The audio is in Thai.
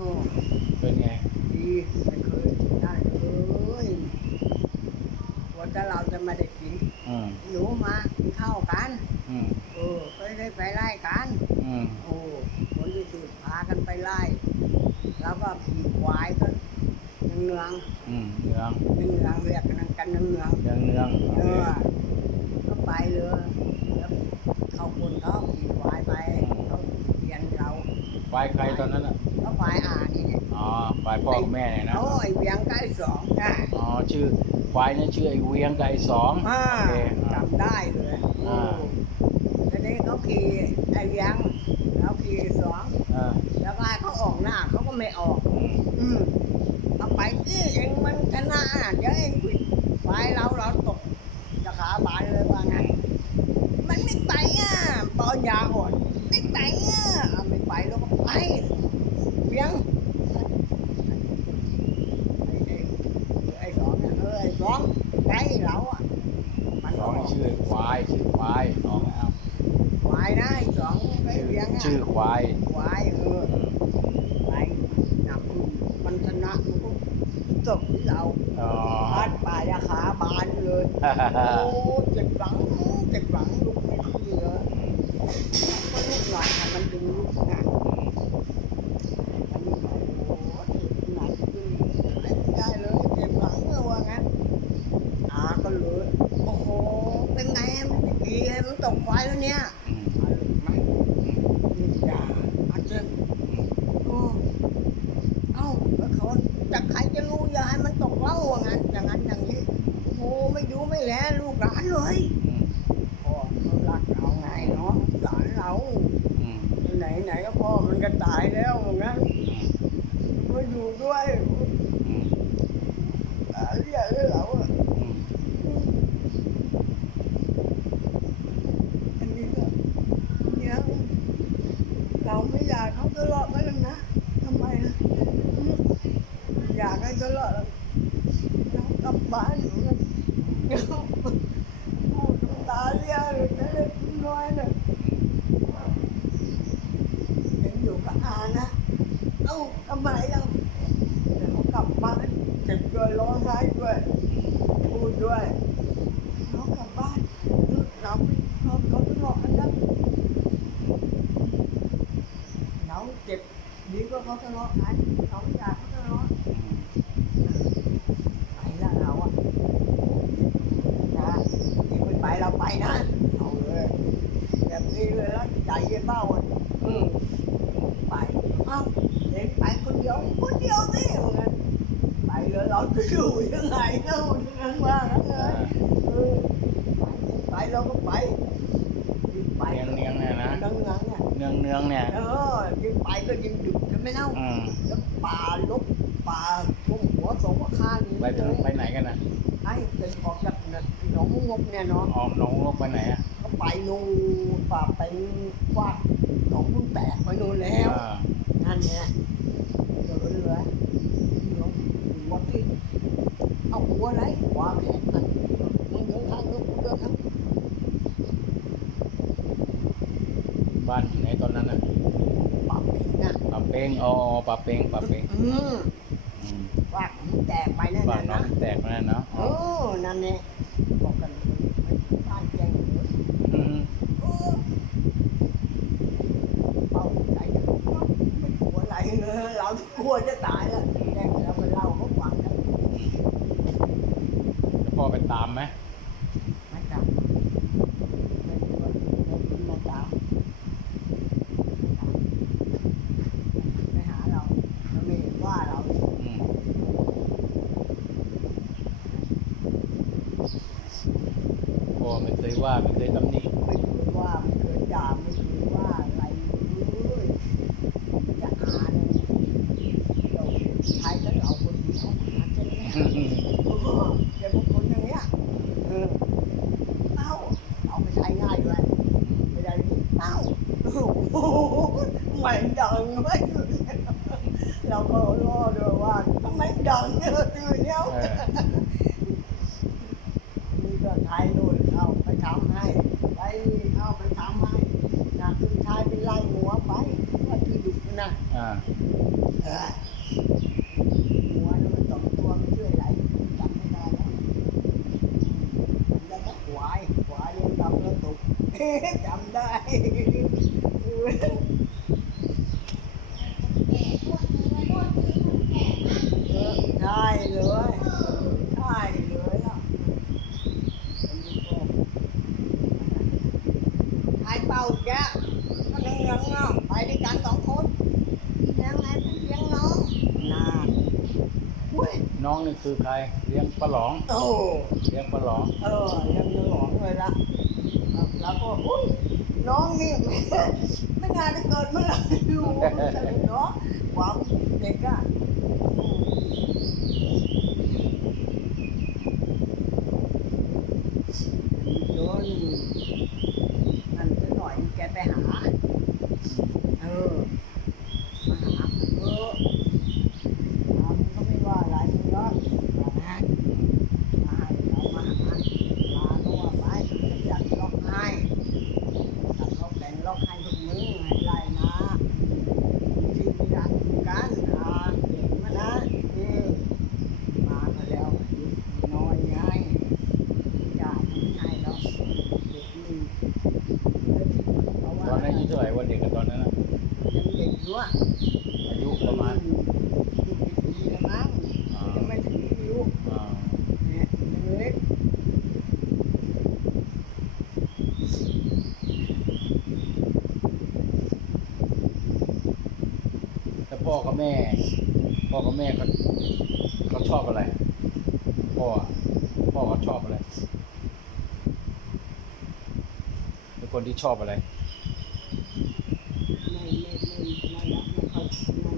อ้เป็นไง ดีไม่เคยได้เลยวันถ้าเราจะไม่ได้กินอืมหนูมากินข้าวกันอืมเออเคยได้ไปไล่กัน อืมโอ้คนที่สุดพากันไปไล่ แล้วก็ขี่ควายก็เนืองอืมเนืองๆเนืองๆเรียกกันกันเนืองเนืองเนืองๆเออก็ไปเลยแล้วเขาคนเขาขี่ควายไปเขาเรียนเรา ควายใครตอนนั้นอะก็ควายอ่านี่ไงอ๋อควายพ่อกับแม่เนี่ยนะโอ้ยเวียงใกล้สองนะอ๋อชื่อควายเนี่ยชื่อไอ้เวียงกับไอ้สองอ่าโอเคอ่าจำได้เลยโอ้อ่าทีนี้เขาขี่ไอ้เวียงแล้วขี่สองอ่าแล้วก็ให้เขาออกหน้าเขาก็ไม่ออกอืมอืมเอาไปที่เองมันชนะเดี๋ยวเองผิดไปเราเราตกจะขาบานเลยว่างั้นมันไม่ไปอะปอนยาอ่อนไม่ไปอะเอาไม่ไป แล้วก็ไปเวียงไอ้ไอ้ไอ้สองเนี่ยเออไอ้สองไปเราอะมันสก็องบอกชื่อควายชื่อควายสองเอาควายนะไอ้สองไอ้ชื่อเวียงอะชื่อควายควายเออไปหนักมันชนะมันก็จบที่เราอ๋อ พัดป่ายาขาบานเลย โอ้เจ็บหลังลุกไม่ขึ้นเลยก็ลุกหน่อยค่ะมันดึงลุกนะมันลุกหน่อยโอ้เจ็บหนักขึ้นไม่ได้เลยเจ็บหลังเลยว่างั้นอาก็เลยโอ้โหเป็นไงมัน ไม่ดีให้มันตกไฟแล้วเนี่ยอืมเอาเลยไหมนี่ยาอาเจ็บโอ้เอ้าแล้วเขาจะใครจะรู้อย่าให้มันตกเล่าว่างั้นอย่างนั้นอย่างนี้โอ้ไม่ดูไม่แลลูกหลานเลยอืมพ่อเขารักเราไงเนาะหลานเราอืมไหนไหนก็พ่อมันก็ตายแล้วว่างั้น อืม มาอยู่ด้วย อืม หลานเรียกให้เราอะ อืม อันนี้ก็ยังเราไม่อยาก เขาทะเลาะกันแล้วนะทำไมนะอืมอยากให้ทะเลาะแล้วเรากลับบ้านอยู่กันเดี๋ยวพูดน้ำตาเรียกเลยนะเล็กน้อยนะเห็นอยู่กับอานะเอ้าทำไมเล่าเดี๋ยวเขากลับบ้านเจ็บด้วยร้องไห้ด้วยพูดด้วยเขากลับบ้านเราไม่เขาเขาทะเลาะกันนะเราเจ็บดีกว่าเขาทะเลาะกันเขาไม่อยากเขาทะเลาะ ไปละเราอะนะที่ไม่ไปเราไปนะเอาเลยแบบนี้เลยแล้วใจเย็นเบ้าอะอืมไปเอ้าเด็กไปคนเดียวคนเดียวสิว่างั้นไปเลยเราจะอยู่ยังไงเล่าอย่างนั้นว่างั้นเลยเออไปไปเราก็ไปยิ่งไปเนียงเนียงเนี่ยนะดังนั้นเนี่ยเนืองเนืองเนี่ยเออยิ่งไปก็ยิ่งดึกใช่ไหมเล่าอืมแล้วป่าลกป่า ทุ่งหัวสองข้างนี้ไปถึงไปไหนกันนะไอ้เป็นออกจากหนองงบเนี่ยเนาะออมหนองลกไปไหนอะก็ไปนู่นป่าไปฟาดหนองพุ่งแตกไปนู่นแล้วอ่านั่นเนี่ยเดินเลยหลงหัวที่เอาหัวอะไรหัวแขนมันมึงเดินทางนู้นกูเดินทางบ้านอยู่ไหนตอนนั้นอะป่าเป็นนะปะเปงอ๋อปะเปงปะเปงอืม อืมฟาดหนองแตกไปนั่นบ้านน่ะน้องนะแตกมาแล้วเนาะโอ้นั่นเนี่ยบอกกันไปบ้านแจ้งเลยอืมเออเป้าใจจะลุกเนาะไม่กลัวอะไรเลยเรากลัวจะตายแล้วแต่เราไปเล่าเขาฟังกันแล้วพ่อไปตามไหมไม่จับไม่กลัวไม่กินมาจับไปหาเราเราไม่เห็นว่าเรา อืมพ่อไม่เคยว่าไม่เคยตำหนิ ไม่เคยว่าไม่เคยด่าไม่เคยว่าอะไรเลยมันจะหาเนี่ยเราใช้แต่เราคนเดียวหาเช่นนี้ อืม เดี๋ยวพวกคนอย่างเงี้ยเออเอ้าเอาไปใช้ง่ายด้วยไม่ได้ดิเอ้าโอ้โห ไม่ดังไม่เราก็รอด้วยว่าทำไมดังเนี่ยตื่นเนี่ยเออนี่ก็ชายนู่นเอาไปทำให้ไปเอาไปทำให้นะคือชายเป็นไล่หัวไปว่าที่ดุนะอ่าหัวนี่มันสองตัวมันชื่ออะไรจำไม่ได้แล้วแล้วก็ควายควายยังดำแล้วตกจำได้เออเออใช่เลยใช่เลยอะไอ้ เป่าแกก็ยังยังเนาะไปด้วยกันสองคนยังไงเป็นเพียงน้องน่าเว้ยน้องนี่คือใครเลี้ยงปลาหลองโอ้เลี้ยงปลาหลองเออยังยังหลงเลยละแล้วก็อุ้ยน้องนี่ไม่น่าจะเกิดเมื่อไหร่ดูเนาะความเด็กอะโดนนั่นจะหน่อยแกไปหา เออ มาหาเออหามันก็ไม่ว่าอะไรมึงเนาะมาหามาให้เรามาหามาก็ว่าไปจะจัดล็อกให้จัดล็อกแต่งล็อกให้ทุกมึงให้ไล่นะที่มีรักกันอ่าเก่งมานะเออมาก็แล้วน้อยไงจ้าไม่ให้แล้วเด็กนี่เพราะว่า ตอนนั้นอา ยุเท่าไหร่วันเด็กกันตอนนั้นนะยังเด็กอยู่อะอายุประมาณดูดีๆนะมั้งอ่ายังไม่ถึงอายุอ่าเนี่ยยังเล็กแล้วพ่อกับแม่ พ่อกับแม่เขาเขาชอบอะไร พ่ออะพ่อเขาชอบอะไรเป็นคนที่ชอบอะไร ไม่ไม่ไม่ไม่ รั